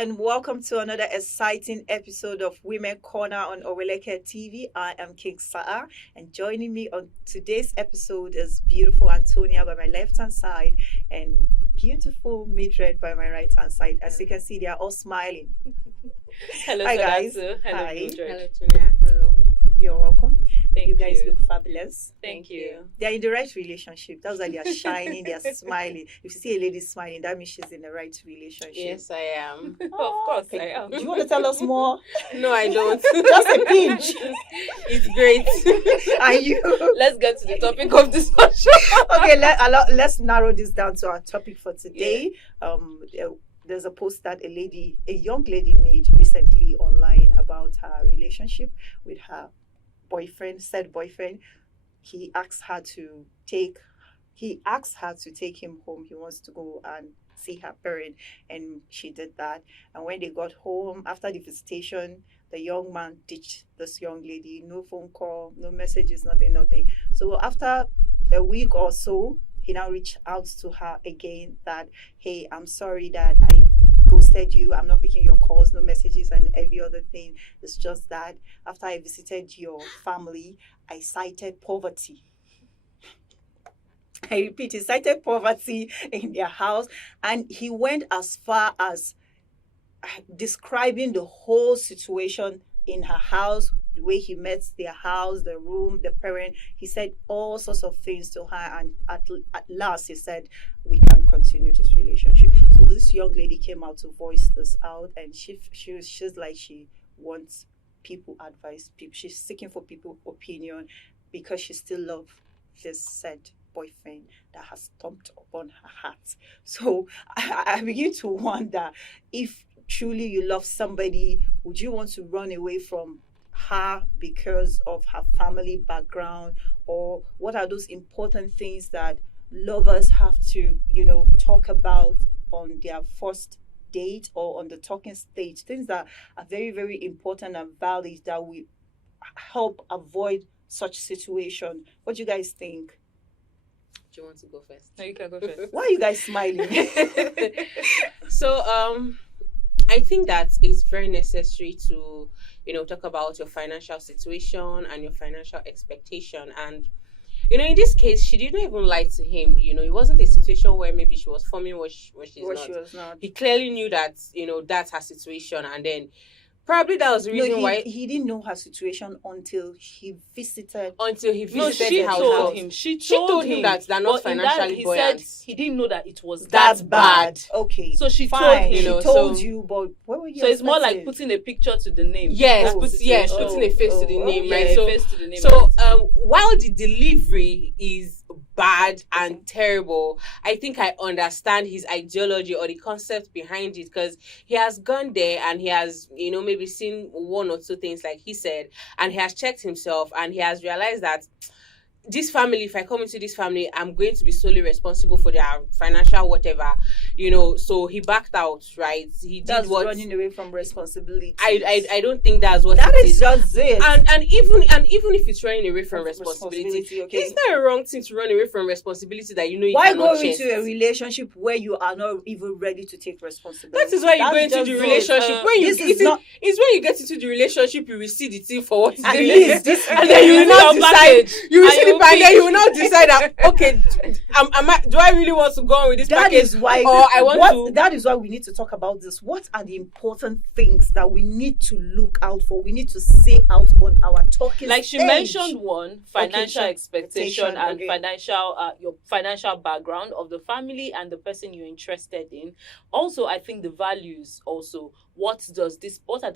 and welcome to another exciting episode of Women Corner on Oweleke TV. I am King Sa'a, and joining me on today's episode is beautiful Antonia by my left-hand side and beautiful Mildred by my right-hand side. As you can see, they are all smiling. Hello, Hi, guys. Hello, Hi. Mildred. Hello, Tonia. Hello. You're welcome. Thank You guys look fabulous. Thank you. They're in the right relationship. That's why they are shining, they are smiling. If you see a lady smiling, that means she's in the right relationship. Yes, I am. Of course, I am. Do you want to tell us more? No, I don't. Just a pinch. It's great. Are you? Let's get to the topic of discussion. Okay, let's narrow this down to our topic for today. There's a post that a young lady made recently online about her relationship with her said boyfriend. He asked her to take him home. He wants to go and see her parent, and she did that. And when they got home after the visitation, the young man ditched this young lady. No phone call, no messages, nothing. So after a week or so, he now reached out to her again that, hey, I'm sorry that I ghosted you. I'm not picking your calls, no messages and every other thing. It's just that after I visited your family, I cited poverty. I repeat, he cited poverty in their house, and he went as far as describing the whole situation in her house, the way he met their house, the room, the parent. He said all sorts of things to her, and at last he said, we can't continue this relationship. So this young lady came out to voice this out, and she's like, she wants people advice. She's seeking for people opinion because she still loves this said boyfriend that has stomped upon her heart. So I begin to wonder, if truly you love somebody, would you want to run away from her because of her family background? Or what are those important things that lovers have to, talk about on their first date or on the talking stage? Things that are very, very important and valid that will help avoid such situation. What do you guys think? Do you want to go first? No, you can go first. Why are you guys smiling? So, I think that it's very necessary to, talk about your financial situation and your financial expectation. And, in this case, she didn't even lie to him. It wasn't a situation where maybe she was forming what she was not. He clearly knew that, that's her situation. And then probably that was the reason why he didn't know her situation until he visited. She house. told him. She told him that they're not financially buoyant. He said he didn't know that it was that bad. Okay. So she Fine. told him. She told you, but what were you? So it's more like putting a picture to the name. Yes, putting a face to the name, right? Yeah, So, face to the name. while the delivery is bad and terrible, I think I understand his ideology or the concept behind it, because he has gone there and he has, maybe seen one or two things like he said, and he has checked himself and he has realized that this family, if I come into this family, I'm going to be solely responsible for their financial whatever, so he backed out, right? That's running away from responsibility. I don't think that's what that it is just it. And even if it's running away from responsibility, okay. It's not a wrong thing to run away from responsibility that you Why cannot go chase. into a relationship where you are not even ready to take responsibility? That is why you go into the relationship. It's when you get into the relationship, you will see the thing for what At it least is. this And then you will not decide. You will see the okay. and then you will not decide that, okay, do I really want to go on with this That package? is why. Or I want to. That is why we need to talk about this. What are the important things that we need to look out for? We need to say out on our talking. Like she stage. mentioned, one financial expectation and okay. your financial background of the family and the person you're interested in. Also, I think the values. Also, what are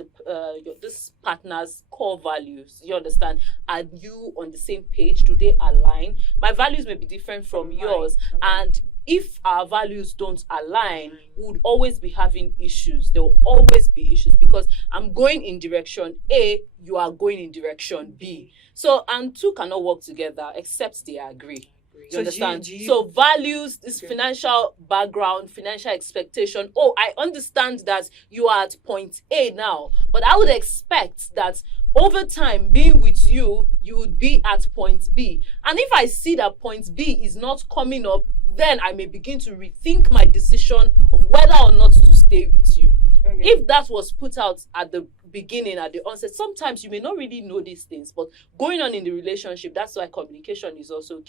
this partner's core values? You understand? Are you on the same page? Do they align? My values may be different from yours, and if our values don't align, we would always be having issues. There will always be issues because I'm going in direction A, you are going in direction B. So, and two cannot work together except they agree. You understand? So values, this financial background, financial expectation. Oh, I understand that you are at point A now, but I would expect that over time, being with you, you would be at point B. And if I see that point B is not coming up, then I may begin to rethink my decision of whether or not to stay with you. Okay. If that was put out at the beginning, at the onset, sometimes you may not really know these things, but going on in the relationship, that's why communication is also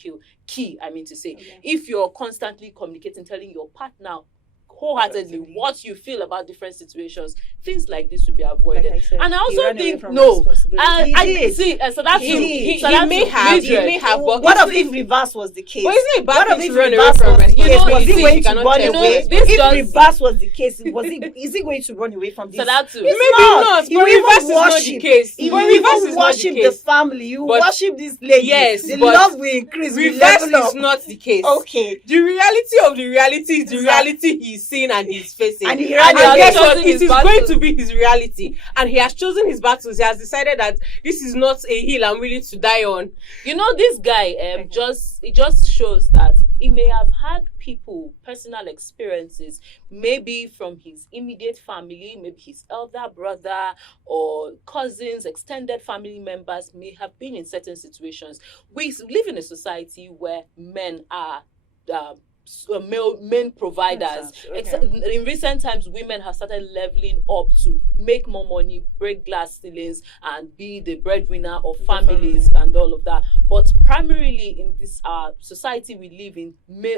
key. I mean to say, Okay. if you're constantly communicating, telling your partner wholeheartedly what you feel about different situations, things like this will be avoided. Like I said, and I he also ran away think from no, responsibility. He I did. see. So that's He so that's may have, but What it's- if reverse was the case? But isn't it a bad What thing if to run away reverse from was the responsibility? case? You know, Was you he see, going you to cannot run tell away? us. This If just- reverse was the case, is he going to run away from this? So that too. It's Maybe not, He but will even reverse is not the worship. case. He But will reverse even is not the worship the case. family. You But- worship this lady. Yes, the but love will increase. Will Reverse level is up. not the case. Okay. The reality of the reality is the Exactly. reality he's seeing and he's facing. And he And ran away. guess what? chosen It his is going battles. to be his reality. And he has chosen his battles. He has decided that this is not a hill I'm willing to die on. You know, this guy it just shows that he may have had personal experiences, maybe from his immediate family, maybe his elder brother or cousins, extended family members may have been in certain situations. We live in a society where men are main providers. Okay. In recent times, women have started leveling up to make more money, break glass ceilings, and be the breadwinner of families and all of that. But primarily in this society we live in,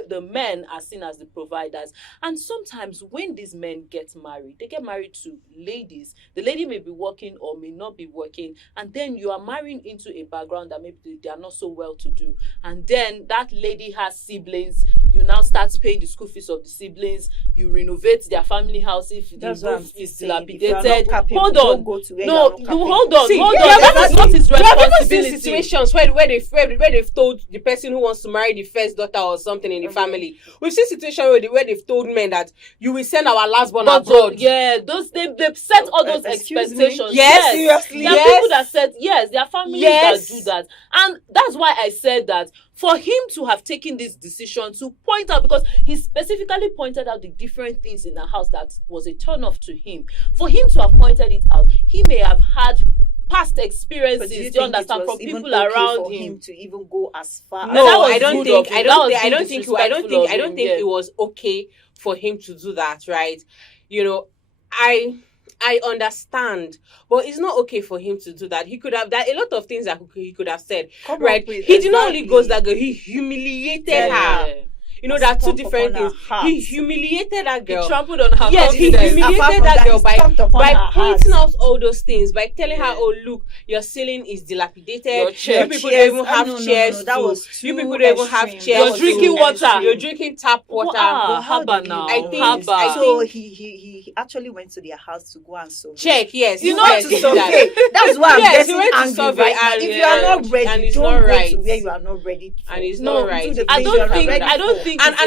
the men are seen as the providers. And sometimes when these men get married, they get married to ladies. The lady may be working or may not be working, and then you are marrying into a background that maybe they are not so well to do. And then that lady has siblings. You now start paying the school fees of the siblings. You renovate their family house if the That's what I'm roof is saying. If you are not dilapidated. capable, Hold don't on. go to where No, you are not capable. hold on. See, Hold yeah, on. That that's is not his We have even seen responsibility. situations where they've told the person who wants to marry the first daughter or something in the family. We've seen situations where they've told men that you will send our last born But abroad. yeah, they've set all those Excuse me? expectations. Yes, seriously? There are Yes. people that said yes, there are families Yes. that do that. And that's why I said that for him to have taken this decision to point out, because he specifically pointed out the different things in the house that was a turn off to him. For him to have pointed it out, he may have had past experiences, But do you you think understand, it was from even people okay around for him. to even go as far? No, that was I don't rude think of him. I That don't was think I being don't think disrespectful of I don't him, think yeah. it was okay for him to do that, right? You know, I understand, but it's not okay for him to do that. He could have that a lot of things that he could have said, Come right? up with- He did not only exactly. goes that girl, he humiliated her. You know, there are two Stomp different upon her things. heart. He humiliated that He girl. trampled on her Yes, he confidence. humiliated Apart from that that, girl he by stomped upon her pointing heart. out all those things, by telling her, Yeah. "Oh, look, your ceiling is dilapidated. Your chair- You people chairs- don't even have no, chairs. that to- was you too people don't even have extreme. chairs. That You're was drinking too water. extreme. You're drinking tap water. But how Haba did you now. I think- Haba. So he actually went to their house to go and survey. Check, yes. You You know, know, yes, to he did that. survey. That's why I'm Yes, he getting went to angry survey right now. and, If you are not and ready, it's don't not go right. to where you are not ready for. And it's No, not right. do the It's I things not you don't are right. think. ready I don't for. think. And it's a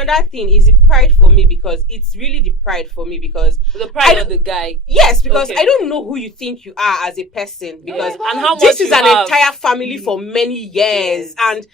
another thing is the pride for me, because it's really the pride for me, because the pride of the guy. yes, because Okay. I don't know who you think you are as a person, because And how this much is you an have. entire family for many years, Yes. and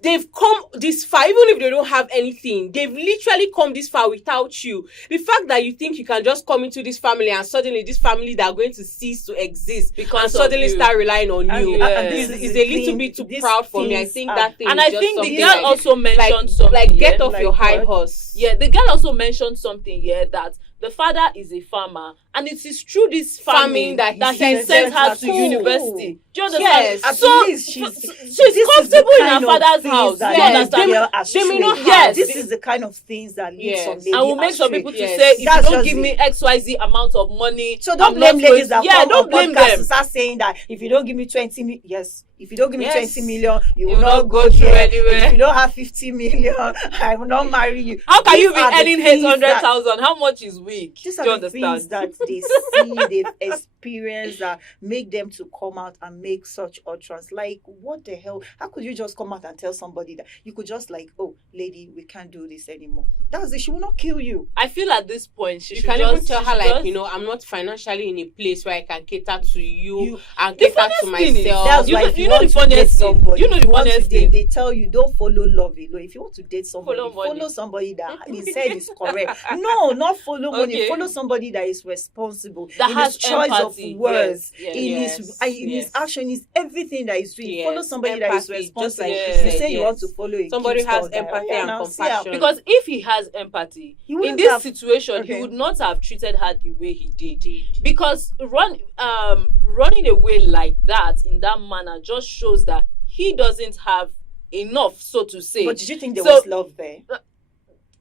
they've come this far. Even if they don't have anything, they've literally come this far without you. The fact that you think you can just come into this family and suddenly this family that are going to cease to exist Because and of suddenly you. start relying on And you yeah. is this a the little thing- bit too these proud for me. I things think are- that thing And is I just think the something girl like, also mentioned something. like get yeah? off Like your high what? horse. Yeah, the girl also mentioned something here that the father is a farmer, and it is through this farming Farming that he sent her to Cool. university. Do you understand? Yes. At So least she's she's comfortable in her father's house. That Do you Yes, understand? girl has they may not shown. have- This is the kind of things that lead Yes. some lady And will make some astray. people to Yes. say, if That's you don't just give it. me XYZ amount of money, So don't I'm blame not ladies going- that yeah, come don't on blame podcasts them. to start saying that if you don't give me 20 million, yes, if you don't give me Yes. 20 million, you You will not go through there. anywhere. If you don't have 50 million, I will not marry you. How can These you be are the earning things that- 800,000? How much is weak? These Do are you the understand? things that they see, they've experienced that make them to come out and make such utterance. Like, what the hell? How could you just come out and tell somebody that you could just like, oh, lady, we can't do this anymore? That's it. She will not kill you. I feel at this point she You should can just, even tell she her, should like, just- you know, I'm not financially in a place where I can cater to you You- and The cater to funniest thing is, myself. That's You why know- if you know want the to date funniest thing? somebody, You know the if want to funniest date, thing? they tell you don't follow love alone. If you want to date somebody, Follow money. follow somebody that his head is correct. No, not follow money. Okay. Follow somebody that is responsible That in has his choice empathy. of words, Yes, in yes, his action, is everything that he's doing. Follow Yes, somebody that is empathy, just responsible. like you You said, say you want yes. to follow a Somebody cute has style guy. empathy and now, see how- compassion. Because if he has empathy, He in wouldn't this have- situation, okay. he would not have treated her the way he did. Because running away like that in that manner just shows that he doesn't have enough, so to say. But did you think there So- was love there?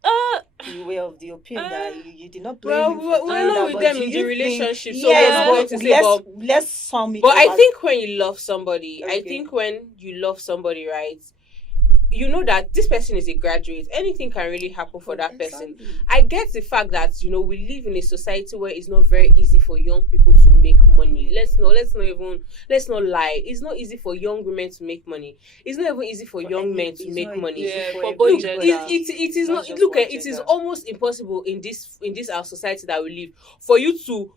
Uh, You were of the opinion that you did not blame Well, him for we're doing not that, with but them do in the you think- relationship, so yes, we're not but going to say, let's sum it but up I as- think when you love somebody, I Okay. think when you love somebody, right, you know that this person is a graduate. Anything can really happen for that person. Exactly. I get the fact that we live in a society where it's not very easy for young people to make money. Let's not lie. It's not easy for young women to make money. It's not even easy for young men to It's make not money. easy Yeah, for for everybody. both Look, genders. it is Not not. just Look, one it is gender. almost impossible in this our society that we live for you to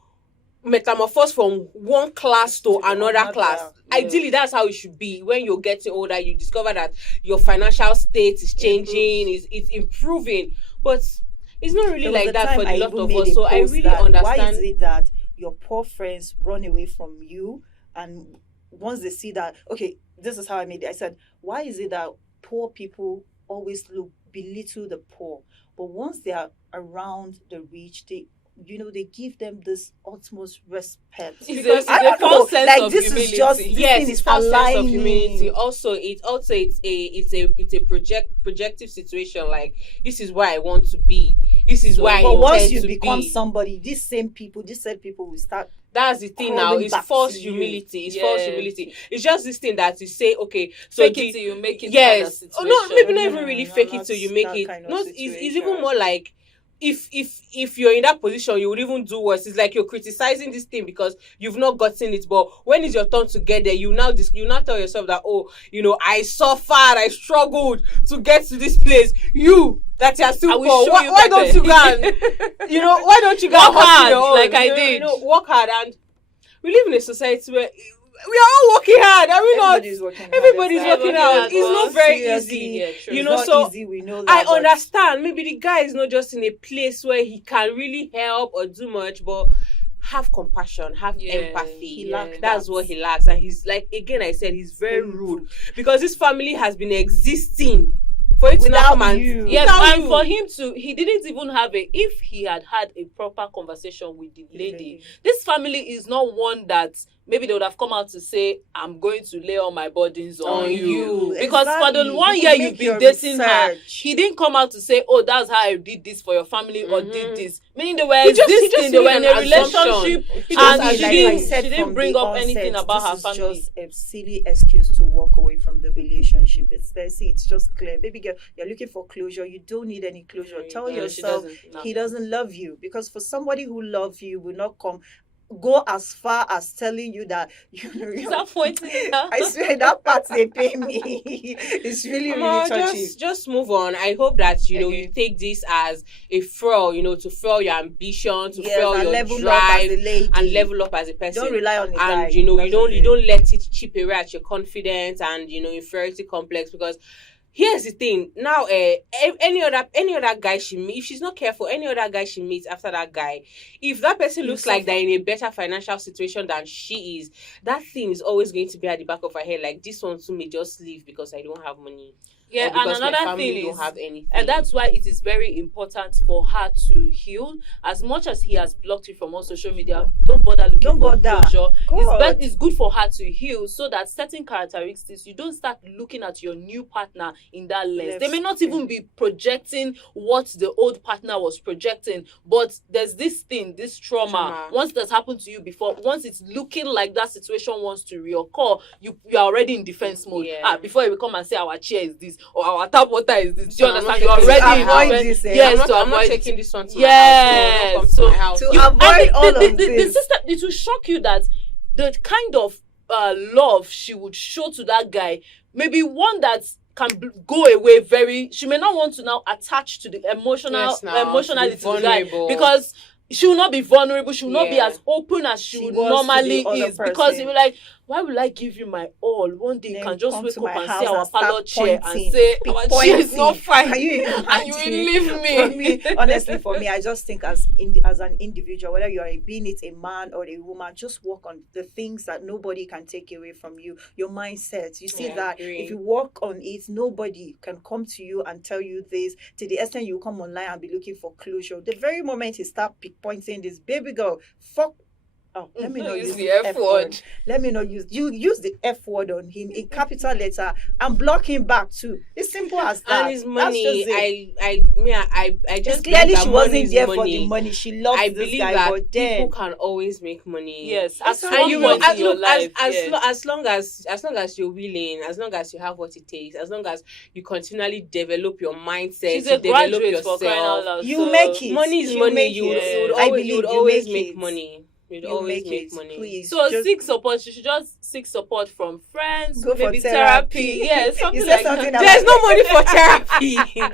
metamorphose from one class to another class. Yeah. Ideally, that's how it should be. When you're getting older, you discover that your financial state is changing, it's improving, but it's not really There was like a that time for I the lot even of made us. a So I post really that, understand. Why is it that your poor friends run away from you, and once they see that, okay, this is how I made it. I said, why is it that poor people always belittle the poor, but once they are around the rich, they give them this utmost respect. It's Because a I don't know, false sense like of this humility. is just Yes, thing it's is false sense of aligning. humility. Also, it's a projective situation. Like, this is where I want to be. This is So, where I But intend once you to become be. somebody, these said people will start. That's the thing now. crawling It's back false to you. humility. It's false Yeah. humility. It's just this thing that you say, okay, so Fake do- it till you make it. yes. Kind of Oh situation. no, maybe not even really No, fake it not till you make that it. kind of Not it's situation. even more like if you're in that position, you would even do worse. It's like you're criticizing this thing because you've not gotten it, but when it's your turn to get there, you now tell yourself that, oh, I suffered, I struggled to get to this place. You that you're I still will poor, show why, you why don't better. you go and why don't you go Work and hustle hard, your own? like I did. Work hard. And we live in a society where we are all working hard. Are we not? Everybody's working. Everybody's hard. working hard. out. It's not very Seriously, easy. Yeah, true. You It's know, not so easy. We know that. I but understand. Maybe the guy is not just in a place where he can really help or do much, but have compassion, have Yeah, empathy. He lacks That's that. what he lacks. And he's like, again, I said he's very rude because this family has been existing for it to now Without come and you. Yeah, without and you. for him he didn't even have if he had a proper conversation with the lady. This family is not one that maybe they would have come out to say, I'm going to lay all my burdens on you. Because for the Exactly. 1 You year make you've been your dating her, research. he didn't come out to say, oh, that's how I did this for your family or did this. Meaning they were He just existing, they were in made a an assumption. relationship, He and just she assumed. didn't from bring the up anything onset, about her this family. is just a silly excuse to walk away from the relationship. It's just clear. Baby girl, you're looking for closure. You don't need any closure. Tell Yeah, she yourself doesn't, no. he doesn't love you, because for somebody who loves you will not go as far as telling you that Is that pointing it out? I swear that part they pay me. It's really touchy. Just move on. I hope that you Okay. take this as a fuel, to fuel your ambition, to Yes, fuel and your level up as drive, a lady. and level up as a person. Don't rely on the guy. And you That's don't the you thing. don't let it chip away at your confidence and inferiority complex. Because here's the thing. Now, any other guy she meets, if she's not careful, any other guy she meets after that guy, if that person You looks like suffer. they're in a better financial situation than she is, that thing is always going to be at the back of her head. Like, this one too may just leave because I don't have money. Yeah, Or because and my another family thing don't is, have anything. and that's why it is very important for her to heal. As much as he has blocked you from all social media, don't bother looking Don't for bother. closure. God. It's good for her to heal so that certain characteristics, you don't start looking at your new partner in that lens. Yes. They may not even be projecting what the old partner was projecting, but there's this thing, this trauma. Once that's happened to you before, once it's looking like that situation wants to reoccur, you are already in defense mode. Yeah. Before you come and say our chair is this or our tap water is this. Do you I'm understand? not You're taking already this to my in house. defense. This, Yes, I'm to not avoid taking this one to Yes. my house. So- Don't come to my house. To you, avoid and all the of this. sister, it will shock you that the kind of love she would show to that guy, maybe one that can go away very. She may not want to now attach to the emotionality to the guy vulnerable. because she will not be vulnerable. She will not be Yeah. as open as she would was to normally the other is because person. you be like, why will I give you my all? One day you Then can just come wake to up my and house see our and start parlor chair and pointing, say be our chair is not pointing. fine. Can you And you will imagine? leave me. For me, honestly, for me, I just think as an individual, whether you are being it a man or a woman, just work on the things that nobody can take away from you. Your mindset. You see Yeah, that agree. if you work on it, nobody can come to you and tell you this. To the extent you come online and be looking for closure, the very moment you start pointing this baby girl, fuck. Oh, let me not use the the F word. Let me not use the F word on him in capital letter and block him back too. It's simple as that. And his That's money, just it. I It's just clearly believe she that wasn't money is there for money. the money. She loves I this believe guy, that but people then can always make money. Yes, at Yes, some and And point in your look, life. Yeah. as long as you're willing, as long as you have what it takes, as long as you continually develop your mindset, She's you a develop graduate for crying out yourself. loud. you So make it. Money is You money. make You would, it. you would I always, you would believe you always make make it. money. You'd You always make make it, money. please. So Just seek support. She should just seek support from friends, go for maybe therapy. Yeah, You something said like something that. There's no money for therapy. So Go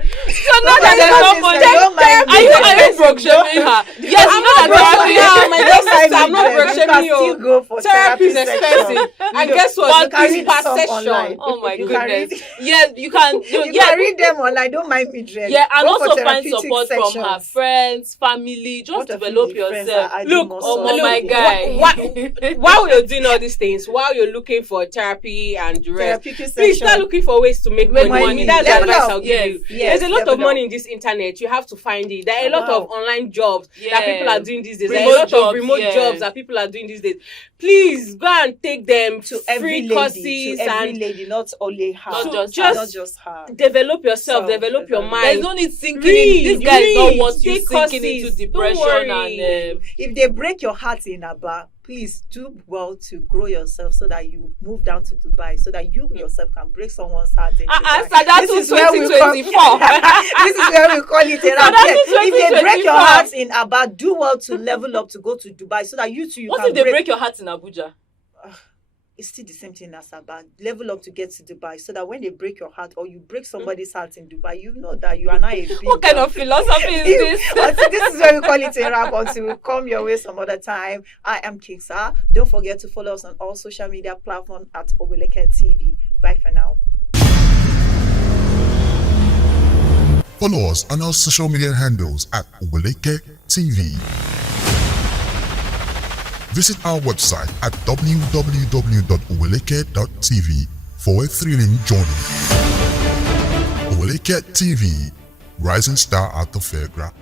now for that there's no therapy, money, sister. Don't mind are me. you broke shaming her? Yes, I'm you know not that broke therapy. shaming her, my dear Don't mind sister. I'm me, not Dre. broke You shaming can you. still go for Therapy is therapy expensive. section. And You guess what? You can It's read per some session. online. Oh my You can goodness. read. Yeah, you can. You Yeah, can read them online. Don't mind me, Dre. yeah, and Go for also find therapeutic support from her sections. friends, family. Just What of if develop the friends yourself. are adding Look, more Oh sauce my to it? guy. While you're doing all these things, while you're looking for therapy and the rest, Therapeutic please start section. looking for ways to make Make money. money. That's the Level advice up. I'll give Yes, you. yes, There's a lot of level money up. in this internet. You have to find it. There are a Oh, lot of wow. online jobs that people Yeah. are doing these days. Remote There are a lot jobs, of remote yeah. jobs that people are doing these days. Please go and take them To every free lady, courses to every and lady, not only her. Not just her. not just her. develop yourself, So, develop your develop. There's mind. no need sinking Read, in. This guy is not read, want you take sinking into courses. Don't depression worry. and If they break your heart in Aba, please do well to grow yourself so that you move down to Dubai, so that you yourself can break someone's heart in Dubai. Sadatu This is where we 2024. This is where we call it therapy. That's If they break your 2024. heart in Aba, do well to level up to go to Dubai so that you too What can if they break your heart in Abuja? It's still the same thing as Aba. Level up to get to Dubai so that when they break your heart or you break somebody's heart in Dubai, you know that you are not a big What kind girl. of philosophy is this? This is where we call it a wrap until we come your way some other time. I am Kingsa. Don't forget to follow us on all social media platforms at Oweleketv. Bye for now. Follow us on our social media handles at Oweleke TV. Visit our website at www.oweleke.tv for a thrilling journey. Oweleke TV, rising star at the fairground.